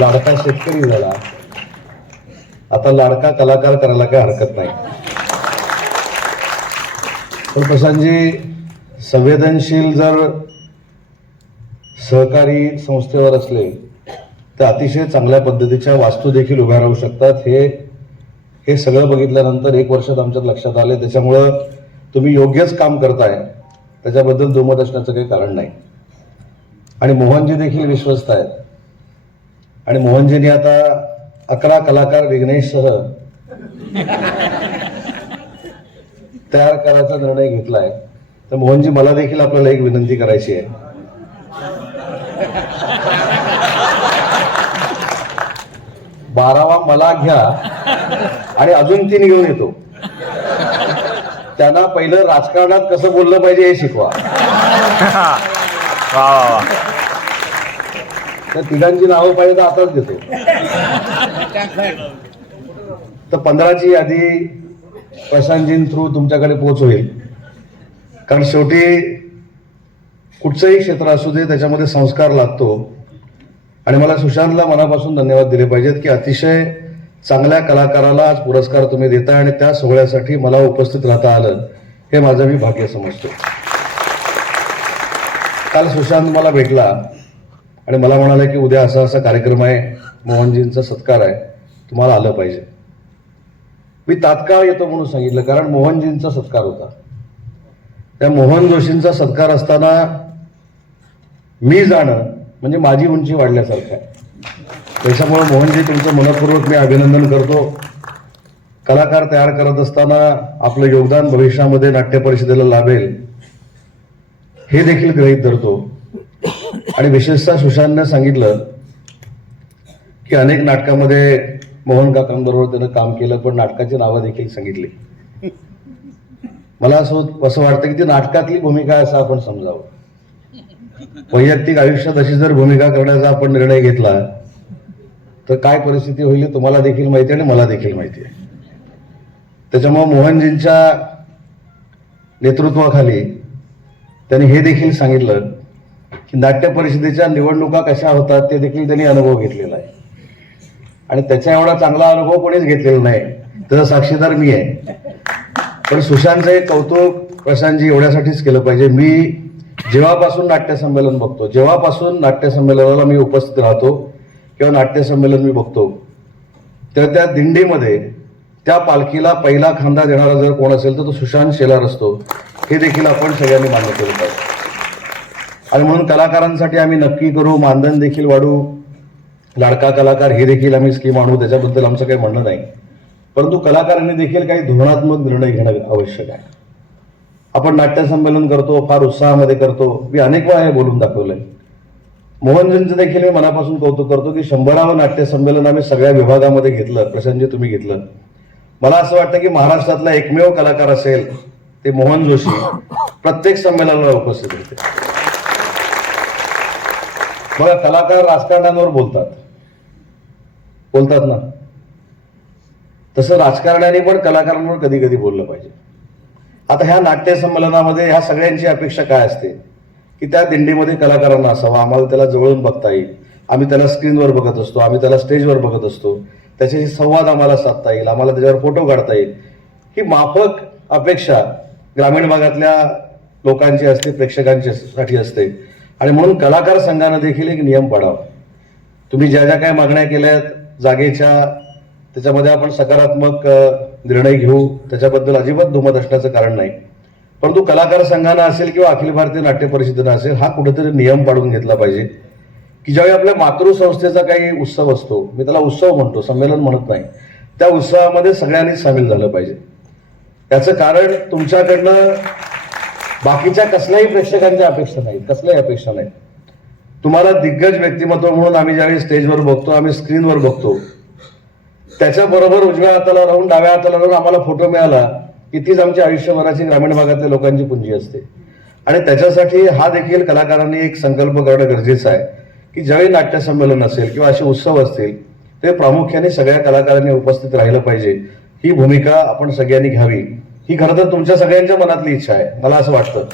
लाडका शेतकरी झाला. आता लाडका कलाकार करायला काही हरकत नाही. पण प्रशांतजी संवेदनशील जर सहकारी संस्थेवर असले तर अतिशय चांगल्या पद्धतीच्या वास्तू देखील उभ्या राहू शकतात. हे हे सगळं बघितल्यानंतर एक वर्षात आमच्यात लक्षात आले. त्याच्यामुळं तुम्ही योग्यच काम करताय. त्याच्याबद्दल दुमत असण्याचं काही कारण नाही. आणि मोहनजी देखील विश्वस्त आहेत. आणि मोहनजींनी आता अकरा कलाकार विघ्नेशसह तयार करायचा निर्णय घेतलाय. तर मोहनजी मला देखील आपल्याला एक विनंती करायची आहे. बारावा मला घ्या आणि अजून तीन घेऊन येतो. त्यांना पहिलं राजकारणात कसं बोललं पाहिजे हे शिकवा. तर तिघांची नावं पाहिजे तर आताच देतो तर पंधराची यादी प्रशांतजीं थ्रू तुमच्याकडे पोच होईल. कारण शेवटी कुठचंही क्षेत्र असू दे त्याच्यामध्ये संस्कार लागतो. आणि मला सुशांतला मनापासून धन्यवाद दिले पाहिजेत की अतिशय चांगल्या कलाकाराला आज पुरस्कार तुम्ही देताय आणि त्या सोहळ्यासाठी मला उपस्थित राहता आलं हे माझं मी भाग्य समजतो. काल सुशांत मला भेटला. आणि मला म्हणाले की उद्या असा असा कार्यक्रम आहे मोहनजींचा सत्कार आहे तुम्हाला आलं पाहिजे. मी तात्काळ येतो म्हणून सांगितलं कारण मोहनजींचा सत्कार होता. त्या मोहन जोशींचा सत्कार असताना मी जाणं म्हणजे माझी उंची वाढल्यासारखं आहे. त्याच्यामुळे मोहनजी तुमचं मनपूर्वक मी अभिनंदन करतो. कलाकार तयार करत असताना आपलं योगदान भविष्यामध्ये नाट्य परिषदेला लाभेल हे देखील गृहीत धरतो. आणि विशेषतः सुशांतने सांगितलं की अनेक नाटकामध्ये मोहन काकांबरोबर त्यानं काम केलं पण नाटकाची नावं देखील सांगितली. मला असं असं वाटतं की ती नाटकातली भूमिका असं आपण समजावं. वैयक्तिक आयुष्यात अशी जर भूमिका करण्याचा आपण निर्णय घेतला तर काय परिस्थिती होईल तुम्हाला देखील माहिती आहे आणि मला देखील माहिती आहे. त्याच्यामुळे मोहनजींच्या नेतृत्वाखाली त्यांनी हे देखील सांगितलं की नाट्य परिषदेच्या निवडणुका कशा होतात ते देखील त्यांनी अनुभव घेतलेला आहे. आणि त्याच्या एवढा चांगला अनुभव कोणीच घेतलेला नाही. त्याचा साक्षीदार मी आहे. पण सुशांतचं एक कौतुक प्रशांतजी एवढ्यासाठीच केलं पाहिजे. मी जेव्हापासून नाट्यसंमेलन बघतो जेव्हापासून नाट्यसंमेलनाला मी उपस्थित राहतो किंवा नाट्यसंमेलन मी बघतो तर त्या दिंडीमध्ये त्या पालखीला पहिला खांदा देणारा जर कोण असेल तर तो सुशांत शेलार असतो. हे देखील आपण सगळ्यांनी मान्य केलं पाहिजे. आणि म्हणून कलाकारांसाठी आम्ही नक्की करू मानधन देखील वाढू. लाडका कलाकार हे देखील आम्ही स्कीम आणू त्याच्याबद्दल आमचं काही म्हणणं नाही. परंतु कलाकारांनी देखील काही धोरणात्मक निर्णय घेणं आवश्यक आहे. आपण नाट्यसंमेलन करतो फार उत्साहामध्ये करतो. मी अनेक वेळा हे बोलून दाखवलंय. मोहनजींचं देखील मी मनापासून कौतुक करतो की शंभरावं नाट्यसंमेलन आम्ही सगळ्या विभागामध्ये घेतलं प्रशांतजी तुम्ही घेतलं. मला असं वाटतं की महाराष्ट्रातला एकमेव कलाकार असेल ते मोहन जोशी. प्रत्येक संमेलनाला उपस्थित होते. बघा कलाकार राजकारण्यांवर बोलतात. बोलतात ना. तसं राजकारण्याने पण कलाकारांवर कधी कधी बोललं पाहिजे. आता ह्या नाट्य संमेलनामध्ये ह्या सगळ्यांची अपेक्षा काय असते? की त्या दिंडीमध्ये कलाकारांना असावा आम्हाला त्याला जवळून बघता येईल. आम्ही त्याला स्क्रीनवर बघत असतो आम्ही त्याला स्टेजवर बघत असतो. त्याच्याशी संवाद आम्हाला साधता येईल आम्हाला त्याच्यावर फोटो काढता येईल. ही माफक अपेक्षा ग्रामीण भागातल्या लोकांची असते प्रेक्षकांची साठी असते. आणि म्हणून कलाकार संघानं देखील एक नियम पाडावा. तुम्ही ज्या ज्या काही मागण्या केल्यात जागेच्या त्याच्यामध्ये आपण सकारात्मक निर्णय घेऊ त्याच्याबद्दल अजिबात दुमत असण्याचं कारण नाही. परंतु कलाकार संघानं असेल किंवा अखिल भारतीय नाट्य परिषदेनं असेल हा कुठेतरी नियम पाडून घेतला पाहिजे. की ज्यावेळी आपल्या मातृसंस्थेचा काही उत्सव असतो मी त्याला उत्सव म्हणतो संमेलन म्हणत नाही त्या उत्सवामध्ये सगळ्यांनी सामील झालं पाहिजे. त्याचं कारण तुमच्याकडनं बाकीच्या कसल्याही प्रेक्षकांच्या अपेक्षा नाही कसल्याही अपेक्षा नाही. तुम्हाला दिग्गज व्यक्तिमत्व म्हणून आम्ही ज्यावेळी स्टेजवर बघतो आम्ही स्क्रीनवर बघतो त्याच्याबरोबर उजव्या हाताला राहून डाव्या हाताला राहून आम्हाला फोटो मिळाला की तीच आमची आयुष्यभराची ग्रामीण भागातल्या लोकांची पुंजी असते. आणि त्याच्यासाठी हा देखील कलाकारांनी एक संकल्प करणं गरजेचं आहे की ज्यावेळी नाट्यसंमेलन असेल किंवा असे उत्सव असतील ते प्रामुख्याने सगळ्या कलाकारांनी उपस्थित राहिलं पाहिजे. ही भूमिका आपण सगळ्यांनी घ्यावी. ही खरं तर तुमच्या सगळ्यांच्या मनातली इच्छा आहे. मला असं वाटतं.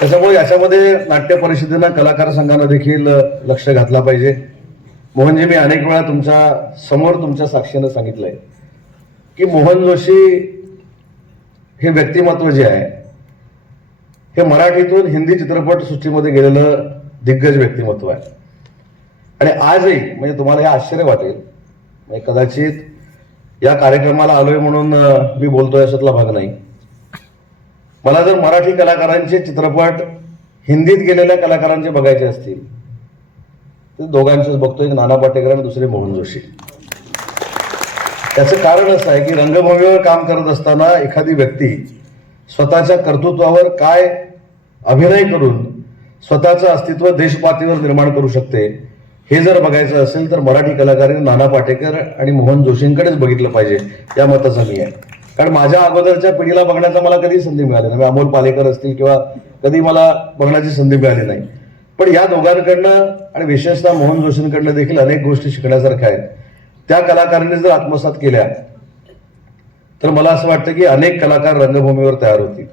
त्याच्यामुळे याच्यामध्ये नाट्य परिषदेनं कलाकार संघानं देखील लक्ष घातला पाहिजे. मोहनजी मी अनेक वेळा तुमच्यासमोर तुमच्या साक्षीनं सांगितलंय की मोहन जोशी हे व्यक्तिमत्व जे आहे हे मराठीतून हिंदी चित्रपट सृष्टीमध्ये गेलेलं दिग्गज व्यक्तिमत्व आहे. आणि आजही म्हणजे तुम्हाला हे आश्चर्य वाटेल म्हणजे कदाचित या कार्यक्रमाला आलोय म्हणून मी बोलतोय अशातला भाग नाही. मला जर मराठी कलाकारांचे चित्रपट हिंदीत गेलेल्या कलाकारांचे बघायचे असतील तर दोघांचेच बघतोय एक नाना पाटेकर आणि दुसरे मोहन जोशी. त्याचं कारण असं आहे की रंगभूमीवर काम करत असताना एखादी व्यक्ती स्वतःच्या कर्तृत्वावर काय अभिनय करून स्वतःचं अस्तित्व देशपातळीवर निर्माण करू शकते हे जर बघायचं असेल तर मराठी कलाकारांनी नाना पाटेकर आणि मोहन जोशींकडेच बघितलं पाहिजे. या मताचा मी आहे. कारण माझ्या अगोदरच्या पिढीला बघण्याचा मला कधी संधी मिळाली नाही. अमोल पालेकर असतील किंवा कधी मला बघण्याची संधी मिळाली नाही. पण या दोघांकडनं आणि विशेषतः मोहन जोशींकडनं देखील अनेक गोष्टी शिकण्यासारख्या आहेत. त्या कलाकारांनी जर आत्मसात केल्या तर मला असं वाटतं की अनेक कलाकार रंगभूमीवर तयार होतील.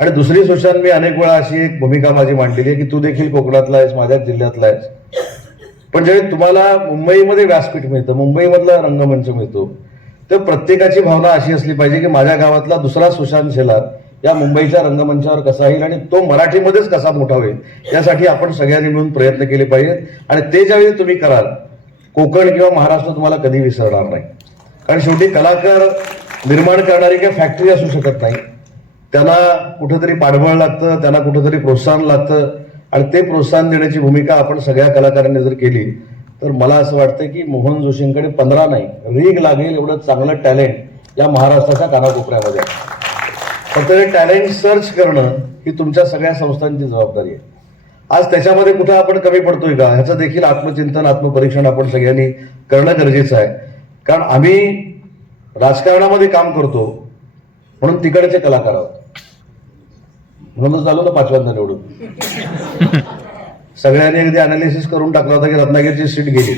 आणि दुसरी सुशांत मी अनेक वेळा अशी एक भूमिका माझी मांडलेली आहे की तू देखील कोकणातला आहेस माझ्याच जिल्ह्यातला आहेस. पण ज्यावेळी तुम्हाला मुंबईमध्ये व्यासपीठ मिळतं मुंबईमधला रंगमंच मिळतो तर प्रत्येकाची भावना अशी असली पाहिजे की माझ्या गावातला दुसरा सुशांत शेलार या मुंबईच्या रंगमंचावर कसा येईल आणि तो मराठीमध्येच कसा मोठा होईल यासाठी आपण सगळ्यांनी मिळून प्रयत्न केले पाहिजेत. आणि ते ज्यावेळी तुम्ही कराल कोकण किंवा महाराष्ट्र तुम्हाला कधी विसरणार नाही. कारण शेवटी कलाकार निर्माण करणारी काही फॅक्टरी असू शकत नाही. त्यांना कुठंतरी पाठबळ लागतं त्यांना कुठंतरी प्रोत्साहन लागतं. आणि ते प्रोत्साहन देण्याची भूमिका आपण सगळ्या कलाकारांनी जर केली तर मला असं वाटतं की मोहन जोशींकडे पंधरा नाही रीग लागेल एवढं चांगलं टॅलेंट या महाराष्ट्राच्या कानाकोपऱ्यामध्ये. आहे. फक्त हे टॅलेंट सर्च करणं ही तुमच्या सगळ्या संस्थांची जबाबदारी आहे. आज त्याच्यामध्ये कुठं आपण कमी पडतोय का? ह्याचं देखील आत्मचिंतन आत्मपरीक्षण आपण सगळ्यांनी करणं गरजेचं आहे. कारण आम्ही राजकारणामध्ये काम करतो म्हणून तिकडचे कलाकार आहोत. म्हणूनच झालो ना पाचव्यांदा निवडून. सगळ्यांनी अगदी अनालिसिस करून टाकला होता की रत्नागिरीची सीट गेली.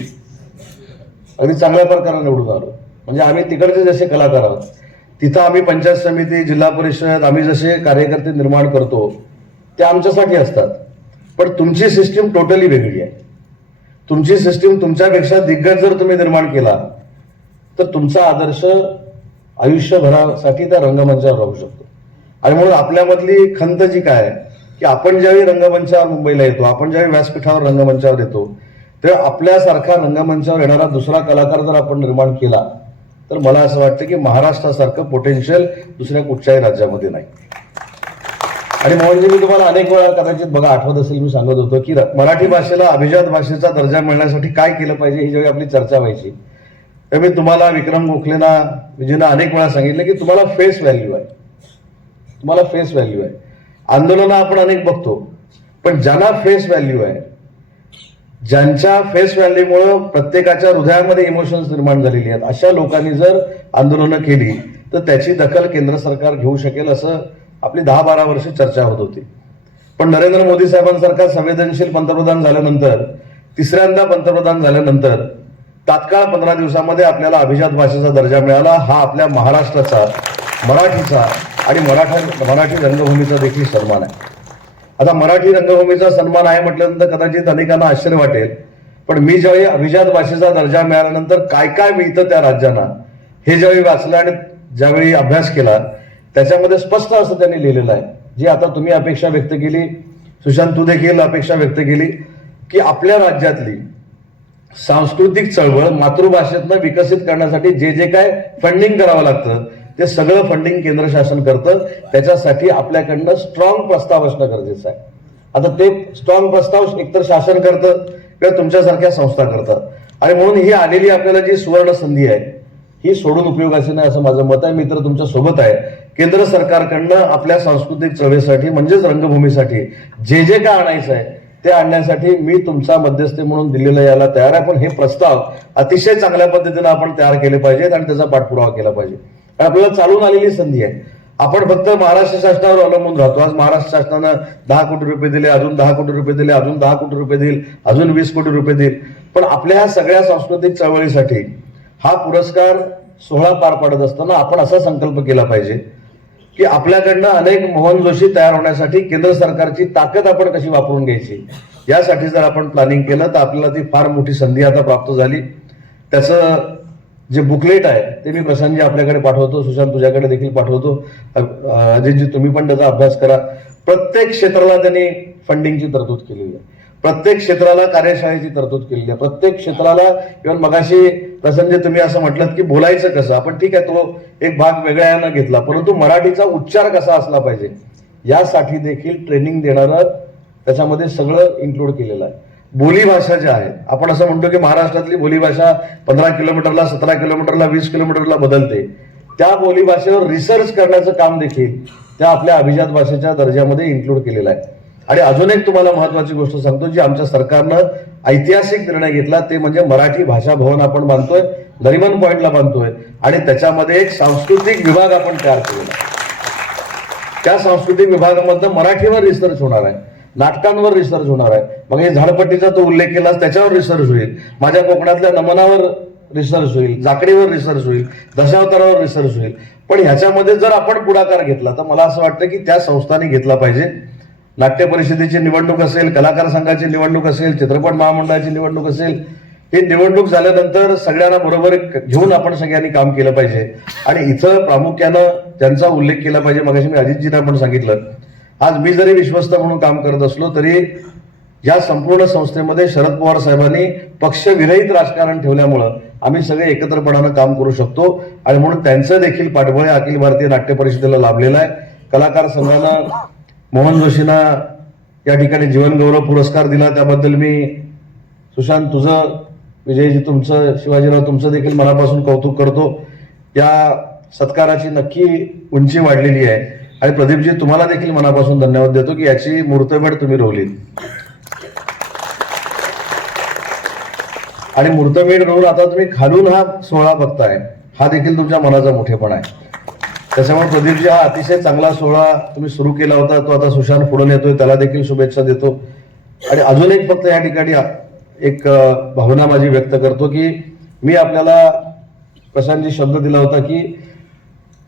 अगदी चांगल्या प्रकारे निवडून आलो. म्हणजे आम्ही तिकडचे जसे कलाकार आहोत तिथं आम्ही पंचायत समिती जिल्हा परिषद आम्ही जसे कार्यकर्ते निर्माण करतो ते आमच्यासाठी असतात. पण तुमची सिस्टीम टोटली वेगळी आहे. तुमची सिस्टीम तुमच्यापेक्षा दिग्गज जर तुम्ही निर्माण केला तर तुमचा आदर्श आयुष्यभरासाठी त्या रंगमंचावर राहू शकतो. आणि म्हणून आपल्यामधली खंत जी काय आहे की आपण ज्यावेळी रंगमंचावर मुंबईला येतो आपण ज्यावेळी व्यासपीठावर रंगमंचावर येतो तेव्हा आपल्यासारखा रंगमंचावर येणारा दुसरा कलाकार जर आपण निर्माण केला तर मला असं वाटतं की महाराष्ट्रासारखं पोटेन्शियल दुसऱ्या कुठच्याही राज्यामध्ये नाही. आणि मोहनजी मी तुम्हाला अनेक वेळा कदाचित बघा आठवत असेल मी सांगत होतो की मराठी भाषेला अभिजात भाषेचा दर्जा मिळण्यासाठी काय केलं पाहिजे ही ज्यावेळी आपली चर्चा व्हायची तर मी तुम्हाला विक्रम गोखलेना विजयना अनेक वेळा सांगितलं की तुम्हाला फेस व्हॅल्यू आहे. तुम्हाला फेस व्हॅल्यू आहे. आंदोलनं आपण अनेक बघतो पण ज्यांना फेस व्हॅल्यू आहे ज्यांच्या फेस व्हॅल्यूमुळं प्रत्येकाच्या हृदयामध्ये इमोशन्स निर्माण झालेली आहेत. अशा लोकांनी जर आंदोलनं केली तर त्याची दखल केंद्र सरकार घेऊ शकेल असं आपली दहा बारा वर्ष चर्चा होत होती. पण नरेंद्र मोदी साहेबांसारखा संवेदनशील पंतप्रधान झाल्यानंतर तिसऱ्यांदा पंतप्रधान झाल्यानंतर तात्काळ पंधरा दिवसामध्ये आपल्याला अभिजात भाषेचा दर्जा मिळाला. हा आपल्या महाराष्ट्राचा मराठीचा आणि मराठा मराठी रंगभूमीचा देखील सन्मान आहे. आता मराठी रंगभूमीचा सन्मान आहे म्हटल्यानंतर कदाचित अनेकांना आश्चर्य वाटेल पण मी ज्यावेळी अभिजात भाषेचा दर्जा मिळाल्यानंतर काय काय मिळतं त्या राज्यांना हे ज्यावेळी वाचलं आणि ज्यावेळी अभ्यास केला त्याच्यामध्ये स्पष्ट असं त्यांनी लिहिलेलं आहे. जी आता तुम्ही अपेक्षा व्यक्त केली सुशांत तू देखील अपेक्षा व्यक्त केली की आपल्या राज्यातली सांस्कृतिक चळवळ मातृभाषेतनं विकसित करण्यासाठी जे जे काय फंडिंग करावं लागतं ते सगळं फंडिंग केंद्र शासन करतं. त्याच्यासाठी आपल्याकडनं स्ट्रॉंग प्रस्ताव असणं गरजेचं आहे. आता ते स्ट्रॉंग प्रस्ताव एकतर शासन करतं किंवा तुमच्यासारख्या संस्था करतात. आणि म्हणून ही आलेली आपल्याला जी सुवर्ण संधी आहे ही सोडून उपयोगाची नाही असं माझं मत आहे. मित्र तुमच्यासोबत आहे. केंद्र सरकारकडनं आपल्या सांस्कृतिक चळवळीसाठी म्हणजेच रंगभूमीसाठी जे जे काय आणायचं आहे ते आणण्यासाठी मी तुमचा मध्यस्थी म्हणून दिल्लीला यायला तयार आहे. पण हे प्रस्ताव अतिशय चांगल्या पद्धतीनं आपण तयार केले पाहिजेत आणि त्याचा पाठपुरावा केला पाहिजे. आपल्याला चालून आलेली संधी आहे. आपण फक्त महाराष्ट्र शासनावर अवलंबून राहतो. आज महाराष्ट्र शासनानं दहा कोटी रुपये दिले अजून दहा कोटी रुपये दिले अजून दहा कोटी रुपये देईल अजून वीस कोटी रुपये देईल. पण आपल्या ह्या सगळ्या सांस्कृतिक चळवळीसाठी हा पुरस्कार सोहळा पार पाडत असताना आपण असा संकल्प केला पाहिजे की आपल्याकडनं अनेक मोहन जोशी तयार होण्यासाठी केंद्र सरकारची ताकद आपण कशी वापरून घ्यायची? यासाठी जर आपण प्लॅनिंग केलं तर आपल्याला ती फार मोठी संधी आता प्राप्त झाली. त्याचं जे बुकलेट आहे ते मी प्रशांतजी आपल्याकडे पाठवतो सुशांत तुझ्याकडे देखील पाठवतो. अजितजी तुम्ही पण त्याचा अभ्यास करा. प्रत्येक क्षेत्राला त्यांनी फंडिंगची तरतूद केलेली आहे. प्रत्येक क्षेत्राला कार्यशाळेची तरतूद केलेली आहे. प्रत्येक क्षेत्राला इव्हन मगाशी प्रसंग तुम्ही असं म्हटलं की बोलायचं कसं? आपण ठीक आहे तो एक भाग वेगळ्यानं घेतला परंतु मराठीचा उच्चार कसा असला पाहिजे? यासाठी देखील ट्रेनिंग देणारं त्याच्यामध्ये सगळं इन्क्लूड केलेलं आहे. बोलीभाषा ज्या आहेत आपण असं म्हणतो की महाराष्ट्रातली बोलीभाषा पंधरा किलोमीटरला सतरा किलोमीटरला वीस किलोमीटरला बदलते. त्या बोलीभाषेवर रिसर्च करण्याचं काम देखील त्या आपल्या अभिजात भाषेच्या दर्जामध्ये इन्क्लूड केलेलं आहे. आणि अजून एक तुम्हाला महत्वाची गोष्ट सांगतो जी आमच्या सरकारनं ऐतिहासिक निर्णय घेतला ते म्हणजे मराठी भाषा भवन आपण बांधतोय नरिमन पॉइंटला बांधतोय आणि त्याच्यामध्ये एक सांस्कृतिक विभाग आपण तयार केलेला त्या सांस्कृतिक विभागामधनं मराठीवर रिसर्च होणार आहे. नाटकांवर रिसर्च होणार आहे. मग हे झाडपट्टीचा तो उल्लेख केलास त्याच्यावर रिसर्च होईल. माझ्या कोकणातल्या नमनावर रिसर्च होईल जाकडीवर रिसर्च होईल दशावतारावर रिसर्च होईल. पण ह्याच्यामध्ये जर आपण पुढाकार घेतला तर मला असं वाटतं की त्या संस्थांनी घेतला पाहिजे. नाट्य परिषदेची निवडणूक असेल कलाकार संघाची निवडणूक असेल चित्रपट महामंडळाची निवडणूक असेल ही निवडणूक झाल्यानंतर सगळ्यांना बरोबर घेऊन आपण सगळ्यांनी काम केलं पाहिजे. आणि इथं प्रामुख्यानं त्यांचा उल्लेख केला पाहिजे. मगाशी मी अजितजींना पण सांगितलं आज मी जरी विश्वस्त म्हणून काम करत असलो तरी या संपूर्ण संस्थेमध्ये शरद पवार साहेबांनी पक्षविरहित राजकारण ठेवल्यामुळं आम्ही सगळे एकत्रपणानं काम करू शकतो. आणि म्हणून त्यांचं देखील पाठबळ अखिल भारतीय नाट्य परिषदेला लाभलेलं आहे. कलाकार संघानं मोहन जोशींना या ठिकाणी जीवनगौरव पुरस्कार दिला. त्याबद्दल मी सुशांत तुझं विजयजी तुमचं शिवाजीराव तुमचं देखील मनापासून कौतुक करतो. या सत्काराची नक्की उंची वाढलेली आहे. आणि प्रदीपजी तुम्हाला देखील मनापासून धन्यवाद देतो की याची मूर्तमेढ तुम्ही रोवलीत. आणि मूर्तमेढ रोवून आता तुम्ही खालून हा सोहळा बघताय. हा देखील तुमच्या मनाचा मोठेपण आहे. त्याच्यामुळे प्रदीपजी हा अतिशय चांगला सोहळा तुम्ही सुरू केला होता. तो आता सुशांत पुढे येतोय त्याला देखील शुभेच्छा देतो. आणि अजून एक फक्त या ठिकाणी एक भावना माझी व्यक्त करतो की मी आपल्याला प्रशांतजी शब्द दिला होता की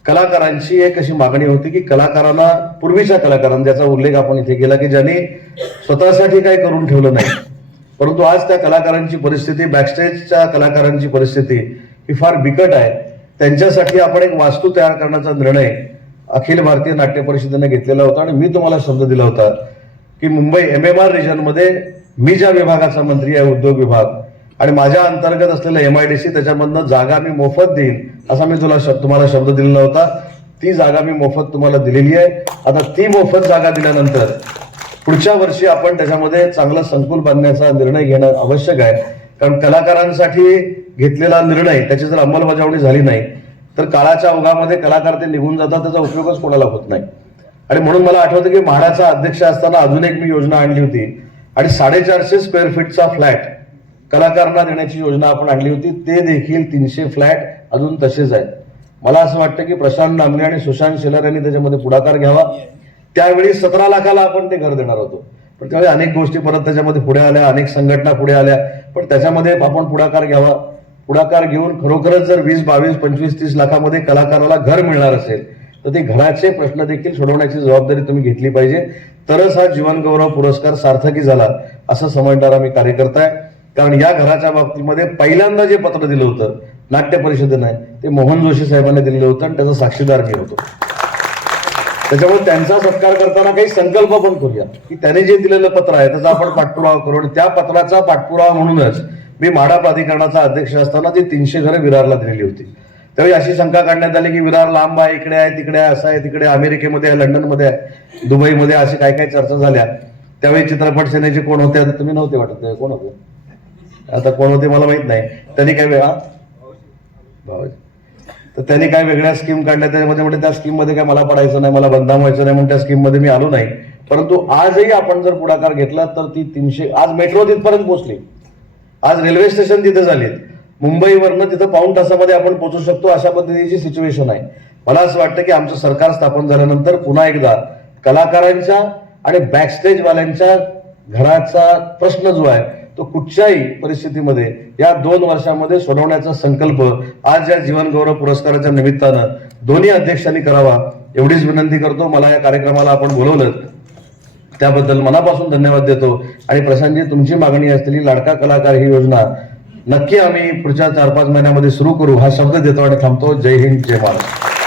कलाकारांची एक अशी मागणी होती की कलाकारांना पूर्वीच्या कलाकारांना ज्याचा उल्लेख आपण इथे केला की ज्यांनी स्वतःसाठी काही करून ठेवलं नाही परंतु आज त्या कलाकारांची परिस्थिती बॅकस्टेजच्या कलाकारांची परिस्थिती ही फार बिकट आहे. त्यांच्यासाठी आपण एक वास्तू तयार करण्याचा निर्णय अखिल भारतीय नाट्य परिषदेने घेतलेला होता आणि मी तुम्हाला शब्द दिला होता की मुंबई एम एम आर रिजनमध्ये मी ज्या विभागाचा मंत्री आहे उद्योग विभाग आणि माझ्या अंतर्गत असलेल्या एम आय डी सी त्याच्यामधनं जागा मी मोफत देईन असा मी तुला शब्द तुम्हाला शब्द दिलेला होता. ती जागा मी मोफत तुम्हाला दिलेली आहे. आता ती मोफत जागा दिल्यानंतर पुढच्या वर्षी आपण त्याच्यामध्ये चांगलं संकुल बांधण्याचा निर्णय घेणं आवश्यक आहे. कारण कलाकारांसाठी घेतलेला निर्णय त्याची जर अंमलबजावणी झाली नाही तर काळाच्या ओघामध्ये कलाकार ते निघून जातात त्याचा उपयोगच कोणाला होत नाही. आणि म्हणून मला आठवतं की म्हाडाचा अध्यक्ष असताना अजून एक मी योजना आणली होती. आणि साडेचारशे स्क्वेअर फीटचा फ्लॅट कलाकारांना देण्याची योजना आपण आणली होती ते देखील तीनशे फ्लॅट अजून तसेच आहेत. मला असं वाटतं की प्रशांत नामणे आणि सुशांत शेलर यांनी त्याच्यामध्ये पुढाकार घ्यावा. त्यावेळी सतरा लाखाला आपण ते घर देणार होतो. पण त्यावेळी अनेक गोष्टी परत त्याच्यामध्ये पुढे आल्या अनेक संघटना पुढे आल्या. पण त्याच्यामध्ये आपण पुढाकार घ्यावा. पुढाकार घेऊन खरोखरच जर वीस बावीस पंचवीस तीस लाखामध्ये कलाकाराला घर मिळणार असेल तर ते घराचे प्रश्न देखील सोडवण्याची जबाबदारी तुम्ही घेतली पाहिजे. तरच हा जीवनगौरव पुरस्कार सार्थकी झाला असं समजणारा मी कार्यकर्ता आहे. कारण या घराच्या बाबतीमध्ये पहिल्यांदा जे पत्र दिलं होतं नाट्य परिषदेनं ते मोहन जोशी साहेबांनी दिलेलं होतं आणि त्याचा साक्षीदार मी होतो. त्याच्यामुळे त्यांचा सत्कार करताना काही संकल्प पण करूया. की त्याने जे दिलेलं पत्र आहे त्याचा आपण पाठपुरावा करू आणि त्या पत्राचा पाठपुरावा म्हणूनच मी माडा प्राधिकरणाचा अध्यक्ष असताना ती तीनशे घरं विरारला दिलेली होती. त्यावेळी अशी शंका काढण्यात आली की विरार लांब आहे इकडे आहे तिकडे आहे असं आहे तिकडे अमेरिकेमध्ये आहे लंडनमध्ये आहे दुबईमध्ये अशी काय काय चर्चा झाल्या. त्यावेळी चित्रपट सेनेचे कोण होते? आता तुम्ही नव्हते वाटत कोण होते? आता कोण होते मला माहीत नाही. त्यांनी काय वेळा तर त्यांनी काय वेगळ्या स्कीम काढल्या त्याच्यामध्ये म्हणजे त्या स्कीममध्ये काय मला पडायचं नाही मला बंधाम व्हायचं नाही म्हणून त्या स्कीममध्ये मी आलो नाही. परंतु आजही आपण जर पुढाकार घेतला तर ती तीनशे आज मेट्रो तिथपर्यंत पोहोचली. आज रेल्वे स्टेशन तिथे झालीत. मुंबईवरनं तिथं पाऊण तासामध्ये आपण पोहोचू शकतो अशा पद्धतीची सिच्युएशन आहे. मला असं वाटतं की आमचं सरकार स्थापन झाल्यानंतर पुन्हा एकदा कलाकारांच्या आणि बॅकस्टेजवाल्यांच्या घराचा प्रश्न जो आहे तो कुठच्याही परिस्थितीमध्ये या दोन वर्षामध्ये सोडवण्याचा संकल्प आज या जीवनगौरव पुरस्काराच्या निमित्तानं दोन्ही अध्यक्षांनी करावा एवढीच विनंती करतो. मला या कार्यक्रमाला आपण बोलवलं. त्याबद्दल मनापासून धन्यवाद देतो. आणि प्रशांतजी तुमची मागणी असलेली लाडका कलाकार ही योजना नक्की आम्ही पुढच्या चार पाच महिन्यामध्ये सुरू करू हा शब्द देतो आणि थांबतो. जय हिंद जय महाराष्ट्र